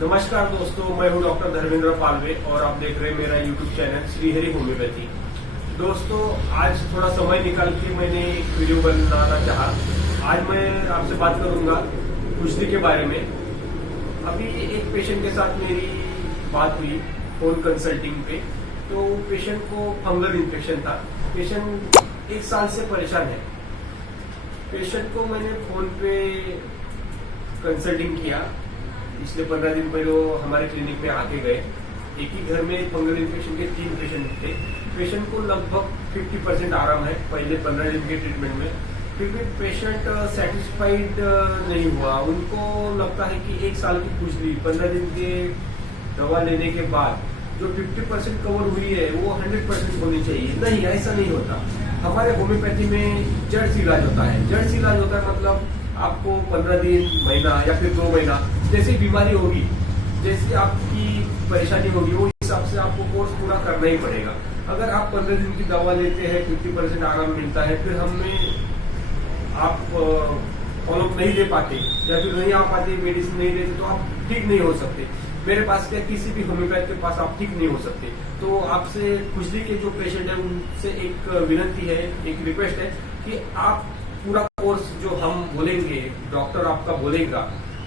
नमस्कार दोस्तों, मैं हूं डॉक्टर धर्मेंद्र पालवे और आप देख रहे हैं मेरा यूट्यूब चैनल श्रीहरि होम्योपैथी। दोस्तों, आज थोड़ा समय निकाल के मैंने एक वीडियो बनाना चाहा। आज मैं आपसे बात करूंगा खुजली के बारे में। अभी एक पेशेंट के साथ मेरी बात हुई फोन कंसल्टिंग पे। तो पेशेंट को फंगल इन्फेक्शन था। पेशेंट 1 साल से परेशान है। पेशेंट को मैंने फोन पे कंसल्टिंग किया। पिछले 15 दिन पहले वो हमारे क्लिनिक में आके गए। एक ही घर में फंगल इन्फेक्शन के 3 पेशेंट थे। पेशेंट को लगभग 50% आराम है पहले 15 दिन के ट्रीटमेंट में। फिर भी पेशेंट सेटिस्फाइड नहीं हुआ। उनको लगता है कि 1 साल की खुजली 15 दिन के दवा लेने के बाद जो 50% कवर हुई है वो 100% होनी चाहिए। नहीं, ऐसा नहीं होता। हमारे होम्योपैथी में जड़ से इलाज होता है। जड़ से इलाज होता है मतलब आपको 15 दिन, महीना या फिर 2 महीना जैसी बीमारी होगी, जैसी आपकी परेशानी होगी, वो हिसाब से आपको कोर्स पूरा करना ही पड़ेगा। अगर आप 15 दिन की दवा लेते हैं, 50% आराम मिलता है, फिर हमें आप फॉलोअप नहीं दे पाते या फिर नहीं आ पाते, मेडिसिन नहीं लेते, तो आप ठीक नहीं हो सकते। मेरे पास क्या, किसी भी होम्योपैथ के पास आप ठीक नहीं हो सकते। तो आपसे खुजली के जो पेशेंट है उनसे एक विनती है, एक रिक्वेस्ट है कि आप पूरा कोर्स जो हम बोलेंगे, डॉक्टर आपका बोलेगा,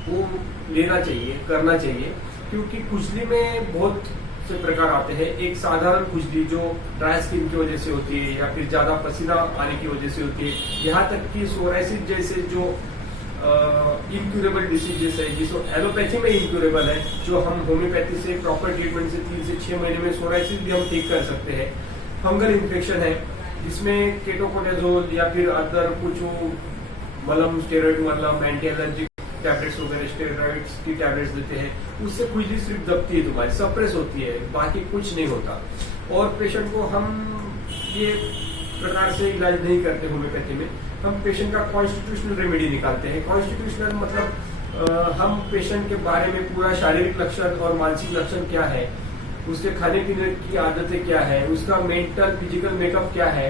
वो लेना चाहिए, करना चाहिए। क्योंकि खुजली में बहुत से प्रकार आते हैं। एक साधारण खुजली जो ड्राई स्किन की वजह से होती है या फिर ज्यादा पसीना आने की वजह से होती है, यहाँ तक कि सोराइसिस जैसे जो इनक्यूरेबल डिसीजेस है, जिसको एलोपैथी में इनक्यूरेबल है, जो हम होम्योपैथी से प्रॉपर ट्रीटमेंट से 3 से 6 महीने में सोराइसिस भी हम ठीक कर सकते हैं। फंगल इन्फेक्शन है जिसमें केटोकोनाजोल या फिर अदर कुछ मलम, स्टेरॉइड मलम, एंटी एलर्जिक टैबलेट्स वगैरह, स्टेरॉइड्स की टैबलेट्स देते हैं, उससे खुजली सिर्फ दबती है, तुम्हारी सप्रेस होती है, बाकी कुछ नहीं होता। और पेशेंट को हम ये प्रकार से इलाज नहीं करते होम्योपैथी में। हम पेशेंट का कॉन्स्टिट्यूशनल रेमेडी निकालते हैं। कॉन्स्टिट्यूशनल मतलब हम पेशेंट के बारे में पूरा शारीरिक लक्षण और मानसिक लक्षण क्या है, उसके खाने पीने की आदतें क्या है, उसका मेंटल फिजिकल मेकअप क्या है,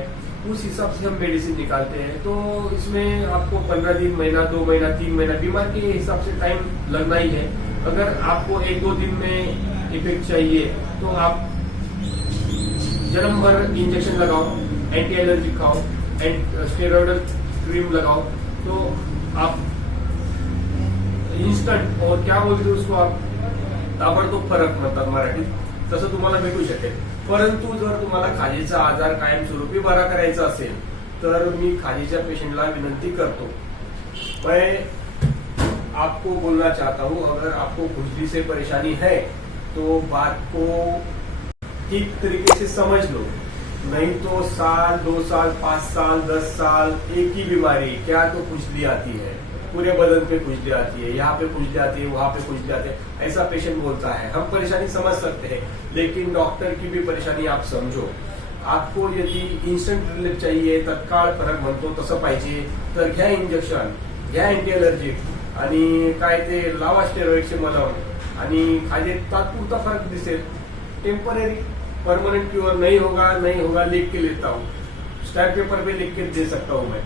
उस हिसाब से हम मेडिसिन निकालते हैं। तो इसमें आपको 15 दिन, महीना, 2 महीना, 3 महीना बीमार के हिसाब से टाइम लगना ही है। अगर आपको 1-2 दिन में इफेक्ट चाहिए तो आप जन्म भर इंजेक्शन लगाओ, एंटी एलर्जी खाओ, स्टेरॉइडल क्रीम लगाओ, तो आप इंस्टंट और क्या बोलते उसको आप ताबडतोब फरक म्हणतात मराठीत, तसं तुम्हाला भेटू शकेल। परंतु जर तुम्हाला खाजेचा आजार कायमस्वरूपी बरा करायचा असेल तर मी खाजेच्या पेशेंटला विनंती करतो, मैं आपको बोलना चाहता हूं, अगर आपको खुजली से परेशानी है तो बात को ठीक तरीके से समझ लो। नहीं तो साल, 2 साल, 5 साल, 10 साल एक ही बीमारी, क्या तो खुजली आती है, पूरे बदन पे खुजली आती है, यहाँ पे खुजली आती है, वहां पे खुजली आती है, ऐसा पेशेंट बोलता है। हम परेशानी समझ सकते हैं, लेकिन डॉक्टर की भी परेशानी आप समझो। आपको यदि इन्स्टंट रिलीफ चाहिए, तत्काळ फरक म्हणतो तसं पाहिजे, तर घ्या इंजेक्शन, घ्या अँटी एलर्जिक आणि काय ते लावा स्टेरॉइडचे मलम आणि खाजे तात्पुरता फरक दिसेल। टेम्पररी, परमानेंट क्योर नहीं होगा, लिख के लेता हूँ, स्टैम्प पेपर पे लिख के दे सकता हूँ मैं।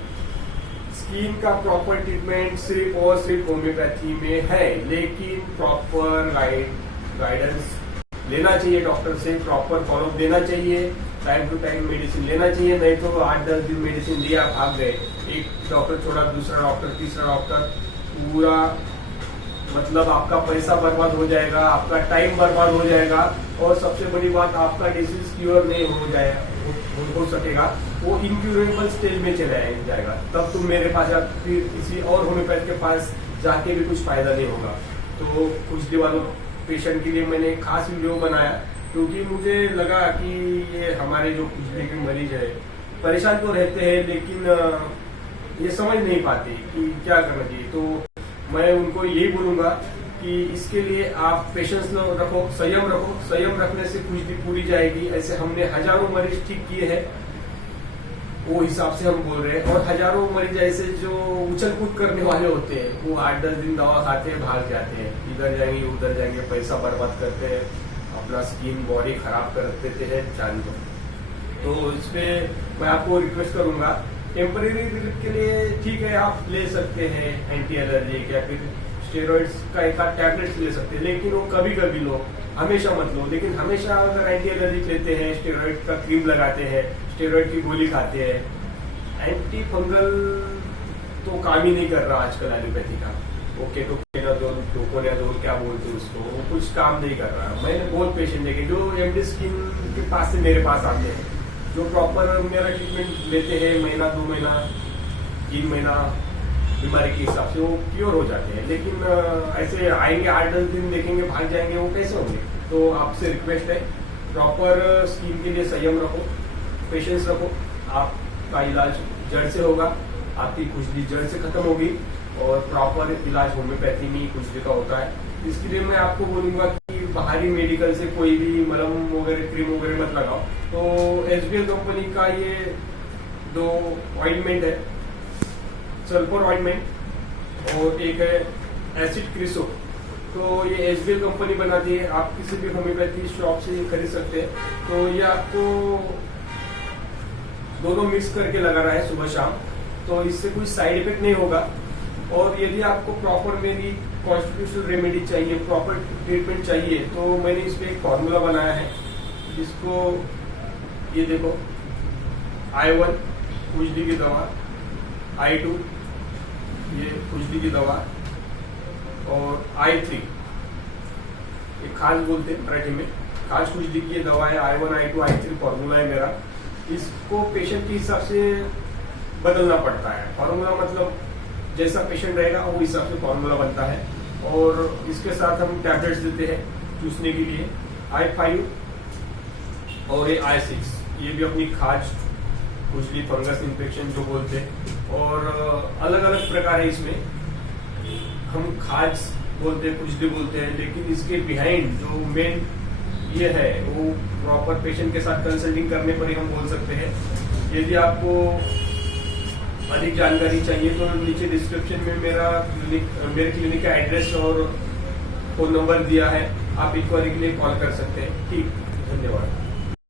स्किन का प्रॉपर ट्रीटमेंट सिर्फ और सिर्फ होम्योपैथी में है, लेकिन प्रॉपर गाइडेंस लेना चाहिए डॉक्टर से, प्रॉपर फॉलोअप देना चाहिए, टाइम टू टाइम मेडिसिन लेना चाहिए। नहीं तो 8-10 दिन मेडिसिन लिया, भाग गए, एक डॉक्टर छोड़ा, दूसरा डॉक्टर, तीसरा डॉक्टर, पूरा मतलब आपका पैसा बर्बाद हो जाएगा, आपका टाइम बर्बाद हो जाएगा, और सबसे बड़ी बात आपका डिसीज क्योर नहीं हो सकेगा, वो इनक्यूरेबल स्टेज में चला जाएगा। तब तुम मेरे पास या फिर किसी और होम्योपैथ के पास जाके भी कुछ फायदा नहीं होगा। तो खुजली वालों पेशेंट के लिए मैंने खास वीडियो बनाया, क्योंकि मुझे लगा कि ये हमारे जो खुजली के मरीज है परेशान तो रहते हैं, लेकिन ये समझ नहीं पाते कि क्या करना चाहिए। तो मैं उनको यही बोलूंगा कि इसके लिए आप पेशेंस रखो, संयम रखो। संयम रखने से खुजली पूरी जाएगी। ऐसे हमने हजारों मरीज ठीक किए हैं, वो हिसाब से हम बोल रहे हैं। और हजारों मरीज ऐसे जो उछल कूद करने वाले होते हैं, वो 8-10 दिन दवा खाते हैं, भाग जाते हैं, इधर जाएंगे उधर जाएंगे, पैसा बर्बाद करते हैं, अपना स्किन बॉडी खराब कर देते हैं जान को। तो इसपे मैं आपको रिक्वेस्ट करूंगा, टेम्परेरी रिलीफ के लिए ठीक है आप ले सकते हैं एंटी एलर्जिक या फिर स्टेरॉइड्स का एक आध टैबलेट्स ले सकते हैं, लेकिन वो कभी कभी लो, हमेशा मत लो। लेकिन हमेशा अगर एंटी एलर्जिक लेते हैं, स्टेरॉइड का क्रीम लगाते हैं, स्टेरॉइड की गोली खाते हैं, एंटी फंगल तो काम ही नहीं कर रहा आजकल एलोपैथी का। वो केटोकेनाजोल, टोकोनाजोल क्या बोलते हैं उसको, वो कुछ काम नहीं कर रहा। मैंने बहुत पेशेंट देखे जो एमडी स्किन के पास से मेरे पास आते हैं, जो प्रॉपर मेरा ट्रीटमेंट लेते हैं, महीना 2 महीना 3 महीना बीमारी के हिसाब से, वो क्योर हो जाते हैं। लेकिन ऐसे आएंगे 8-10 दिन देखेंगे भाग जाएंगे, वो कैसे होंगे। तो आपसे रिक्वेस्ट है, प्रॉपर स्किन के लिए संयम रखो, पेशेंस रखो, आपका इलाज जड़ से होगा, आपकी खुजली जड़ से खत्म होगी, और प्रॉपर इलाज होम्योपैथी में खुजली का होता है। इसके लिए मैं आपको बोलूंगा कि बाहरी मेडिकल से कोई भी मलम वगैरह क्रीम वगैरह मत लगाओ। तो एसबीएल कंपनी का ये 2 ऑइंटमेंट है, सल्फर ऑइंटमेंट और एक है एसिड क्रिसो। तो ये एसबीएल कंपनी बनाती है, आप किसी भी होम्योपैथी शॉप से खरीद सकते हैं। तो ये आपको दोनों मिक्स करके लगा रहा है सुबह शाम, तो इससे कोई साइड इफेक्ट नहीं होगा। और यदि आपको प्रॉपर मेरी कॉन्स्टिट्यूशनल रेमेडी चाहिए, प्रॉपर ट्रीटमेंट चाहिए, तो मैंने इस पे एक फॉर्मूला बनाया है, जिसको ये देखो, I1 खुजली की दवा, I2 ये खुजली की दवा, और I3 ये खाज बोलते हैं मराठी में, खाज खुजली की ये दवा है। I1 I2 I3 फॉर्मूला है मेरा। इसको पेशेंट के हिसाब से बदलना पड़ता है। फॉर्मूला मतलब जैसा पेशेंट रहेगा वो हिसाब से फॉर्मूला बनता है। और इसके साथ हम टैबलेट्स देते हैं चूसने के लिए, I5 और ये I6, ये भी अपनी खाज खुजली फंगस इन्फेक्शन जो बोलते हैं। और अलग अलग प्रकार है इसमें, हम खाज बोलते हैं, खुजली बोलते हैं, लेकिन इसके बिहाइंड जो मेन ये है वो प्रॉपर पेशेंट के साथ कंसल्टिंग करने पर ही हम बोल सकते हैं। यदि आपको अधिक जानकारी चाहिए तो नीचे डिस्क्रिप्शन में मेरे क्लिनिक का एड्रेस और फोन नंबर दिया है, आप इंक्वायरी के लिए कॉल कर सकते हैं। ठीक, धन्यवाद।